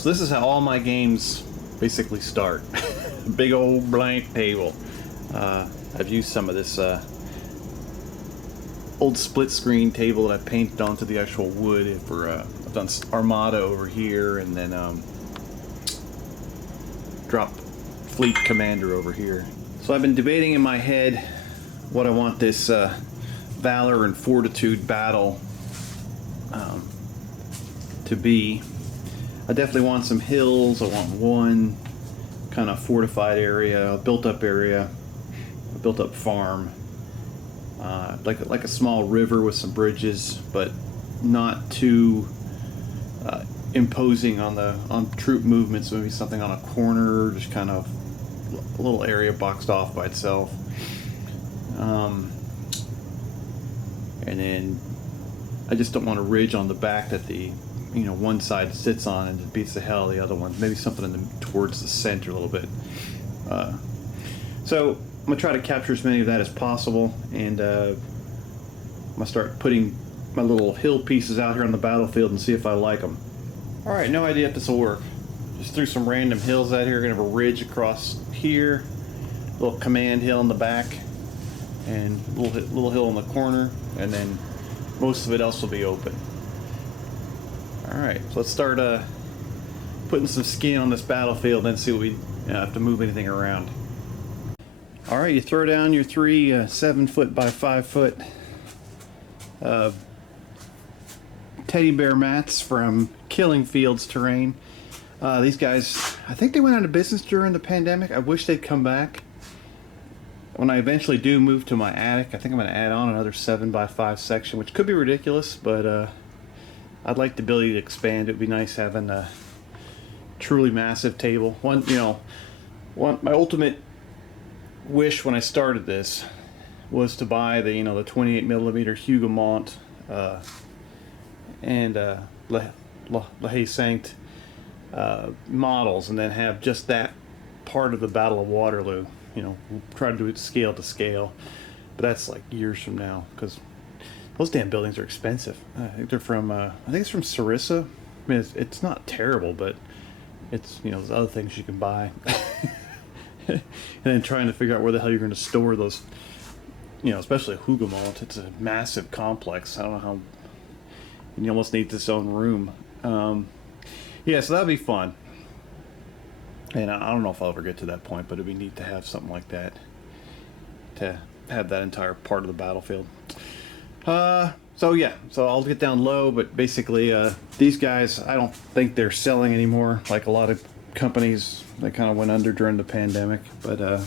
So this is how all my games basically start. Big old blank table. I've used some of this old split screen table that I painted onto the actual wood for I've done Armada over here, and then drop Fleet Commander over here. So I've been debating in my head what I want this Valor and Fortitude battle to be. I definitely want some hills. I want one kind of fortified area, a built-up area, a built-up farm, like a small river with some bridges, but not too imposing on troop movements. Maybe something on a corner, just kind of a little area boxed off by itself. And then I just don't want a ridge on the back that the one side sits on and just beats the hell out of the other one. Maybe something towards the center a little bit. So I'm gonna try to capture as many of that as possible, and I'm gonna start putting my little hill pieces out here on the battlefield and see if I like them. All right, no idea if this will work. Just threw some random hills out here. Gonna have a ridge across here, a little command hill in the back, and a little hill in the corner, and then most of it else will be open. Alright, so let's start putting some skin on this battlefield and see what we have to move anything around. Alright, you throw down your three 7-foot by 5-foot teddy bear mats from Killing Fields Terrain. These guys, I think they went out of business during the pandemic. I wish they'd come back. When I eventually do move to my attic, I think I'm going to add on another 7 by 5 section, which could be ridiculous, but I'd like the ability to expand. It would be nice having a truly massive table. My ultimate wish when I started this was to buy the 28mm Hougoumont and La Haye Sainte models, and then have just that part of the Battle of Waterloo. Try to do it scale to scale, but that's like years from now, because those damn buildings are expensive. I think they're from I think it's from Sarissa. I mean, it's not terrible, but it's there's other things you can buy. And then trying to figure out where the hell you're going to store those, especially Hougoumont. It's a massive complex. I don't know how. You almost need its own room. Yeah, so that'd be fun. And I don't know if I'll ever get to that point, but it'd be neat to have something like that, to have that entire part of the battlefield. So yeah, so I'll get down low, but basically these guys, I don't think they're selling anymore. Like a lot of companies, they kind of went under during the pandemic, but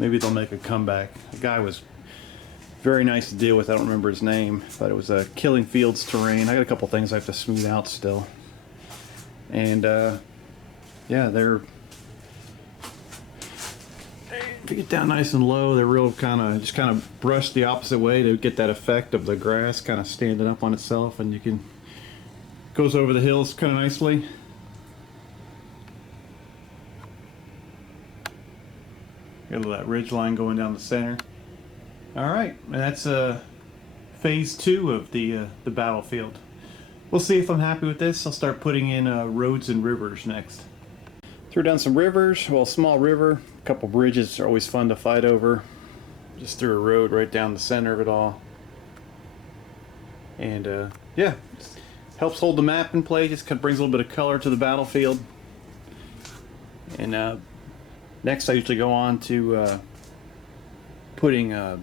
maybe they'll make a comeback. The guy was very nice to deal with. I don't remember his name, but it was a Killing Fields Terrain. I got a couple things I have to smooth out still. And yeah, if you get down nice and low, they're real kind of brush the opposite way to get that effect of the grass kind of standing up on itself, and you can goes over the hills kind of nicely. Got a little that ridge line going down the center. All right, and that's phase 2 of the battlefield. We'll see if I'm happy with this. I'll start putting in roads and rivers next. Threw down some rivers, well, small river, a couple bridges are always fun to fight over. Just threw a road right down the center of it all. And yeah, helps hold the map in place, just kind of brings a little bit of color to the battlefield. And next I usually go on to putting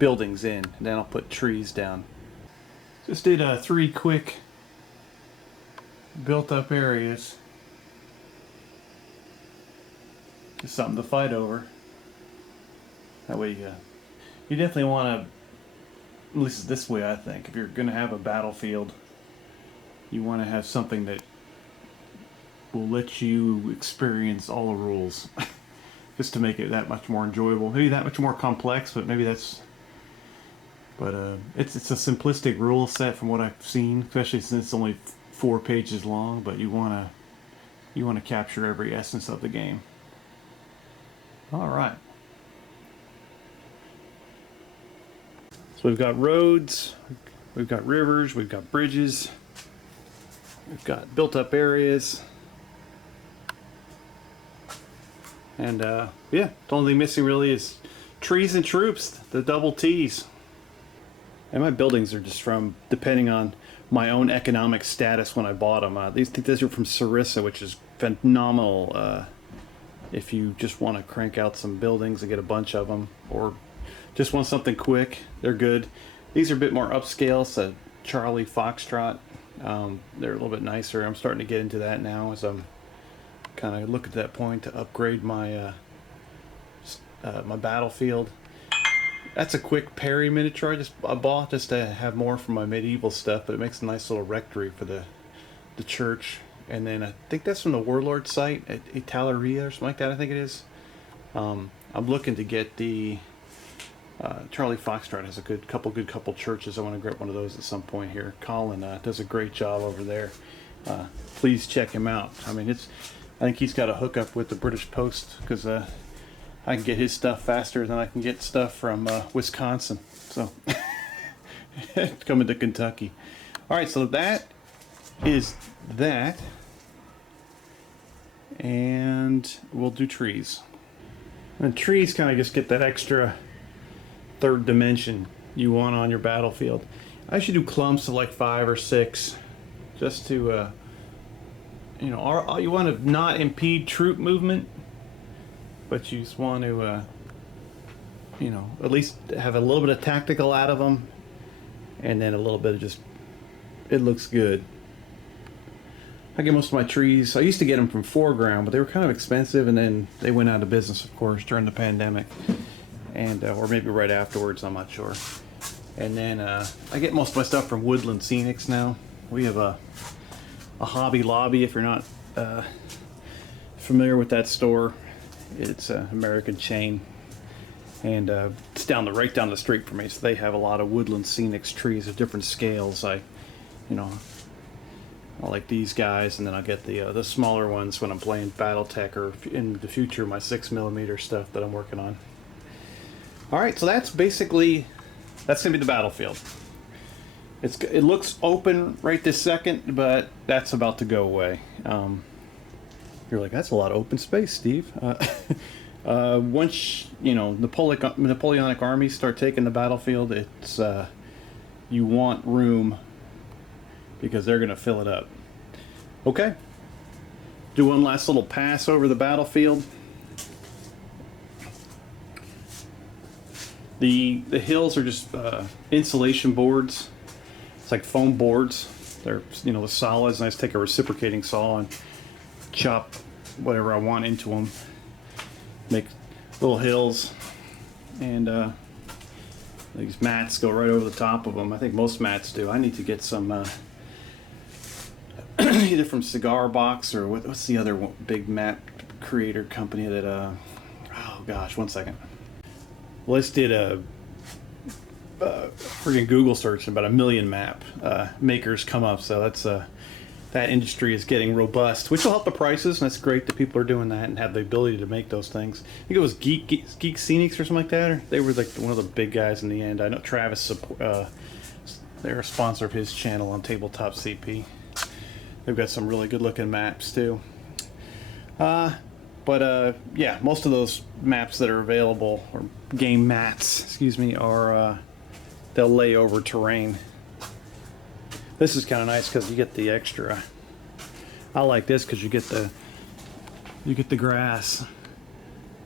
buildings in, and then I'll put trees down. Just did 3 quick built up areas. Just something to fight over. That way you definitely want to, at least this way I think, if you're going to have a battlefield, you want to have something that will let you experience all the rules. Just to make it that much more enjoyable. Maybe that much more complex, but maybe that's... But it's a simplistic rule set from what I've seen, especially since it's only 4 pages long, but you want to capture every essence of the game. All right. So we've got roads, we've got rivers, we've got bridges, we've got built up areas, And yeah, the only thing missing really is trees and troops, the double T's. And my buildings are just from, depending on my own economic status when I bought them. These are from Sarissa, which is phenomenal if you just want to crank out some buildings and get a bunch of them, or just want something quick. They're good. These are a bit more upscale, so Charlie Foxtrot. They're a little bit nicer. I'm starting to get into that now as I'm kind of look at that point to upgrade my my battlefield. That's a quick Perry miniature I bought just to have more for my medieval stuff, but it makes a nice little rectory for the church. And then I think that's from the Warlord site at Italeria or something like that, I think it is. I'm looking to get the Charlie Foxtrot has a couple churches. I want to grab one of those at some point here. Colin does a great job over there. Please check him out. I mean, I think he's got a hookup with the British Post, because I can get his stuff faster than I can get stuff from Wisconsin. So coming to Kentucky. All right, so that is that, and we'll do trees. And trees kind of just get that extra third dimension you want on your battlefield. I should do clumps of like 5 or 6, just to you know, you want to not impede troop movement, but you just want to you know, at least have a little bit of tactical out of them, and then a little bit of just, it looks good. I get most of my trees, I used to get them from Foreground, but they were kind of expensive, and then they went out of business, of course, during the pandemic, and or maybe right afterwards, I'm not sure. And then I get most of my stuff from Woodland Scenics now. We have a Hobby Lobby, if you're not familiar with that store. It's an American chain, and it's right down the street from me, so they have a lot of Woodland Scenics trees of different scales. I like these guys, and then I'll get the smaller ones when I'm playing BattleTech, or in the future my 6mm stuff that I'm working on. Alright, so that's going to be the battlefield. It looks open right this second, but that's about to go away. You're like, that's a lot of open space, Steve. Once Napoleonic armies start taking the battlefield, it's you want room, because they're going to fill it up. Okay. Do one last little pass over the battlefield. The hills are just insulation boards. It's like foam boards. They're, the solids, and I just take a reciprocating saw and chop whatever I want into them. Make little hills, and these mats go right over the top of them. I think most mats do. I need to get some either from Cigar Box, or what's the other big mat creator company that oh gosh, one second. Well, let's did a freaking Google search, about 1 million map makers come up, so that's that industry is getting robust, which will help the prices, and that's great that people are doing that and have the ability to make those things. I think it was Geek Scenics or something like that, or they were like one of the big guys in the end. I know Travis, they're a sponsor of his channel on Tabletop CP. They've got some really good looking maps too. But yeah, most of those maps that are available, or game mats, excuse me, are they'll lay over terrain. This is kind of nice because you get the extra. I like this because you get the grass.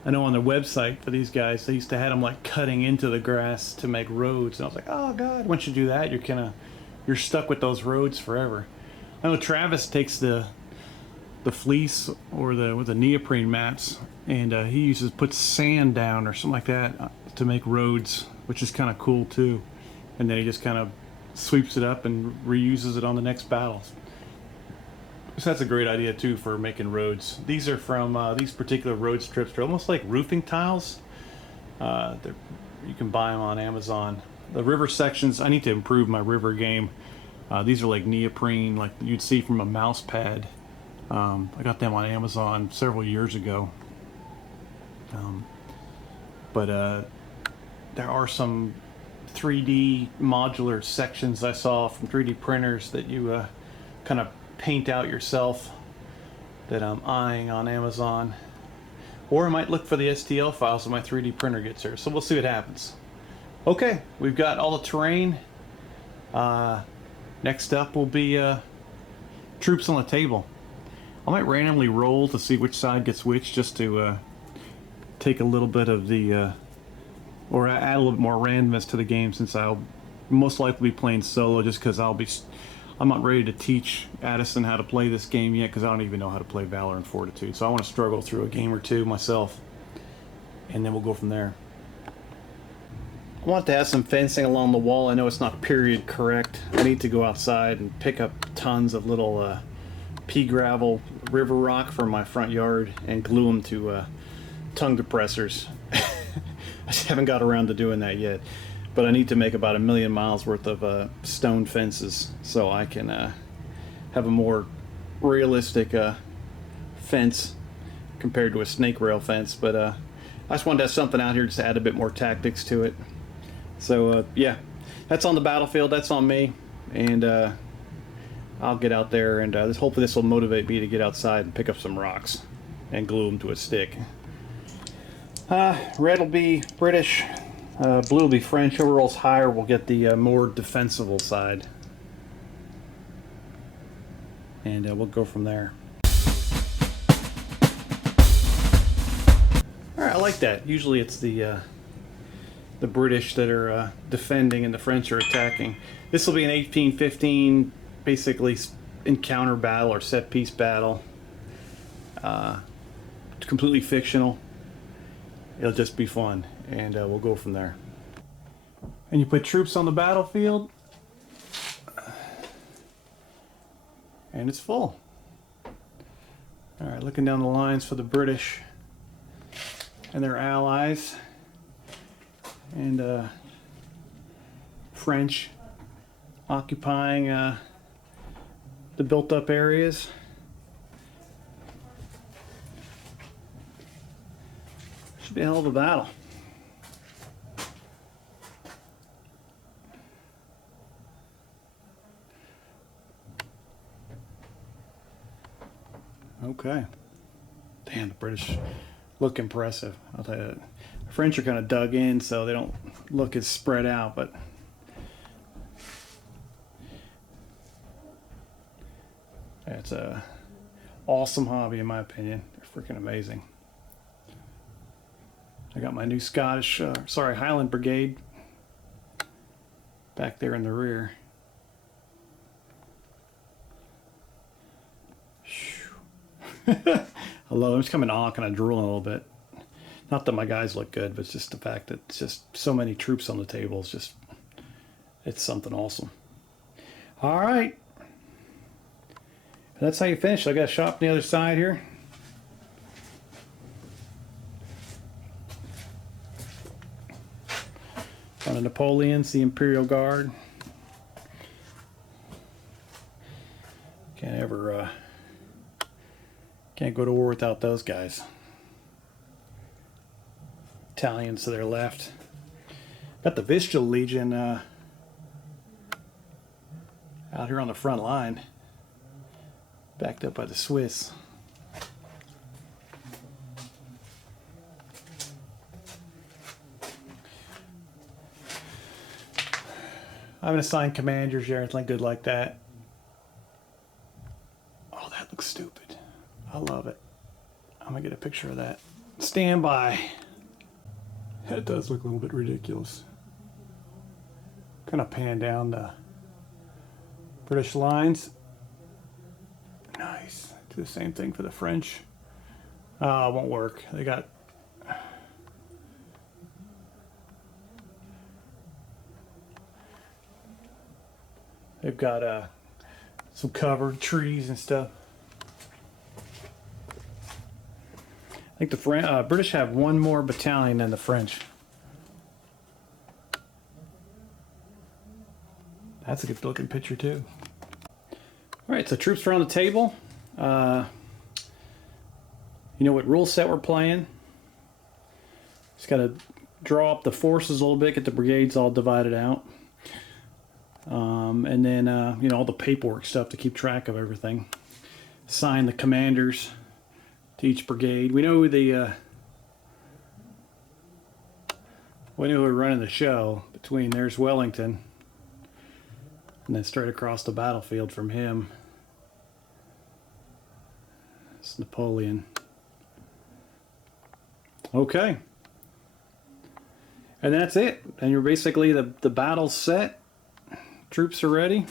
I know on the website for these guys, they used to have them like cutting into the grass to make roads, and I was like, oh god, once you do that, you're stuck with those roads forever. I know Travis takes the fleece or the neoprene mats, and he puts sand down or something like that to make roads, which is kind of cool too. And then he just kind of sweeps it up and reuses it on the next battle. So that's a great idea too for making roads. These are from these particular road strips. They're almost like roofing tiles. You can buy them on Amazon. The river sections, I need to improve my river game. These are like neoprene, like you'd see from a mouse pad. I got them on Amazon several years ago. But there are some 3D modular sections I saw from 3D printers that you kind of paint out yourself, that I'm eyeing on Amazon. Or I might look for the STL files when my 3D printer gets here. So we'll see what happens. Okay, we've got all the terrain. Next up will be troops on the table. I might randomly roll to see which side gets which, just to take a little bit of the, or add a little bit more randomness to the game, since I'll most likely be playing solo, just because I'm not ready to teach Addison how to play this game yet, because I don't even know how to play Valor and Fortitude. So I want to struggle through a game or two myself, and then we'll go from there. I want to have some fencing along the wall. I know it's not period correct. I need to go outside and pick up tons of little pea gravel river rock from my front yard and glue them to tongue depressors. I just haven't got around to doing that yet. But I need to make about 1,000,000 miles worth of stone fences so I can have a more realistic fence compared to a snake rail fence. But I just wanted to have something out here just to add a bit more tactics to it. So yeah, that's on the battlefield, that's on me, and I'll get out there, and hopefully this will motivate me to get outside and pick up some rocks and glue them to a stick. Red will be British, blue will be French. Whoever rolls higher will get the more defensible side, and we'll go from there. Alright, I like that. Usually it's the British that are defending and the French are attacking. This will be an 1815, basically encounter battle or set piece battle. Completely fictional. It'll just be fun, and we'll go from there. And you put troops on the battlefield, and it's full. Alright, looking down the lines for the British and their allies. And French occupying the built-up areas. Should be a hell of a battle. Okay. Damn, the British look impressive. I'll tell you that. The French are kind of dug in, so they don't look as spread out, but it's a awesome hobby in my opinion. They're freaking amazing. I got my new Highland Brigade back there in the rear. I love it. I'm just coming on, kind of drooling a little bit. Not that my guys look good, but it's just the fact that it's just so many troops on the table. It's something awesome. All right. That's how you finish. I got a shop on the other side here. On the Napoleons, the Imperial Guard. Can't go to war without those guys. Italians to their left. Got the Vistula Legion out here on the front line, backed up by the Swiss. I haven't assigned commanders yet, anything good like that. Oh, that looks stupid. I love it. I'm gonna get a picture of that. Stand by. That does look a little bit ridiculous. Kind of pan down the British lines. Nice. Do the same thing for the French. It won't work. They've got some covered trees and stuff. I think the British have one more battalion than the French. That's a good looking picture too. Alright, so troops are on the table. You know what rule set we're playing. Just got to draw up the forces a little bit, get the brigades all divided out. And then, you know, all the paperwork stuff to keep track of everything. Assign the commanders to each brigade. We know who the We knew we were running the show between there's Wellington and then straight across the battlefield from him. It's Napoleon. Okay. And that's it. And you're basically the battle's set. Troops are ready.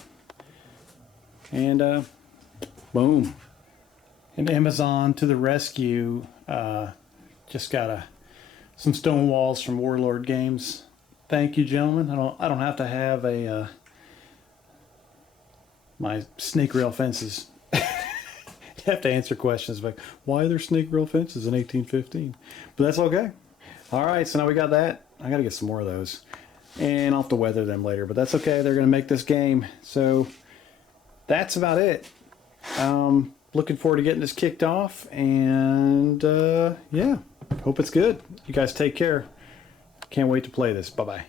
And boom. And Amazon to the rescue. Just got some stone walls from Warlord Games. Thank you, gentlemen. I don't have to have a my snake rail fences. You have to answer questions like, why are there snake rail fences in 1815? But that's okay. All right, so now we got that. I got to get some more of those. And I'll have to weather them later, but that's okay. They're going to make this game. So that's about it. Looking forward to getting this kicked off. And yeah, hope it's good. You guys take care. Can't wait to play this. Bye-bye.